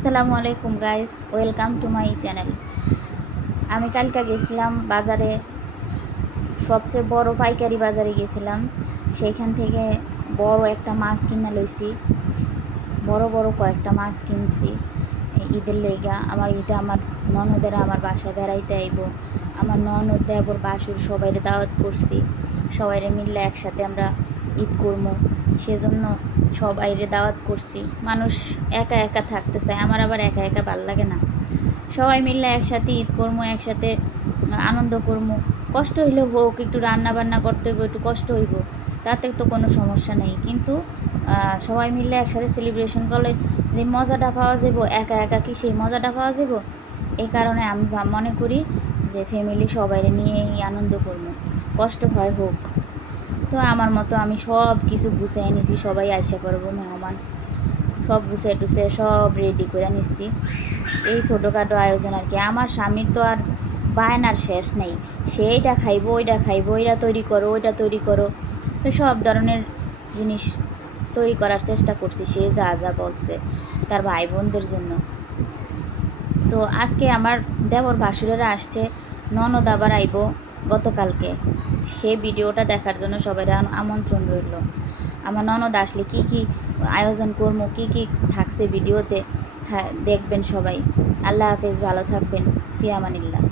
আসসালামু আলাইকুম guys, welcome to my channel. আমি কালকে গেছিলাম বাজারে, সবচেয়ে বড় পাইকারি বাজারে গেছিলাম। সেইখান থেকে বড় একটা মাছ কিনা লইছি, বড় বড় কয়েকটা মাছ কিনছি ঈদের লেগা। আমার ঈদে আমার ননদেরা আমার বাসায় বেড়াইতে আইব। আমার ননদ দেবর বাসুর সবাইরে দাওয়াত করছি, সবাইরে মিললে একসাথে আমরা ঈদ করবো, সেজন্য সবাইরে দাওয়াত করছি। মানুষ একা একা থাকতে চায়, আমার আবার একা একা ভাল লাগে না। সবাই মিললে একসাথে ঈদ করবো, একসাথে আনন্দ করবো। কষ্ট হইলে হোক, একটু রান্না বান্না করতে হইব, একটু কষ্ট হইব, তাতে তো কোনো সমস্যা নেই। কিন্তু সবাই মিললে একসাথে সেলিব্রেশন করলে যে মজাটা পাওয়া যাব, একা একা কি সেই মজাটা পাওয়া যাব? এই কারণে আমি মনে করি যে ফ্যামিলি সবাই নিয়েই আনন্দ করবো, কষ্ট হয় হোক। তো আমার মতো আমি সব কিছু গুছিয়ে নিছি, সবাই আইসা করবো মেহমান, সব গুছিয়ে টুছিয়ে সব রেডি করে নিছি। এই ছোটোখাটো আয়োজন আর কি। আমার স্বামীর তো আর বায়নার শেষ নেই, সে এইটা খাইবো, ওইটা খাইবো, ওইটা তৈরি করো, ওইটা তৈরি করো। তো সব ধরনের জিনিস তৈরি করার চেষ্টা করছি, সে যা যা বলছে তার ভাই বোনদের জন্য। তো আজকে আমার দেবর ভাসুরেরা আসছে, ননদ আবার আইব গতকালকে। সেই ভিডিওটা দেখার জন্য সবাই আমন্ত্রণ রইল। আমার ননদ আসলে কি কি আয়োজন করবো, কি কি থাকছে ভিডিওতে দেখবেন সবাই। আল্লাহ হাফেজ, ভালো থাকবেন, ফি আমানিল্লাহ।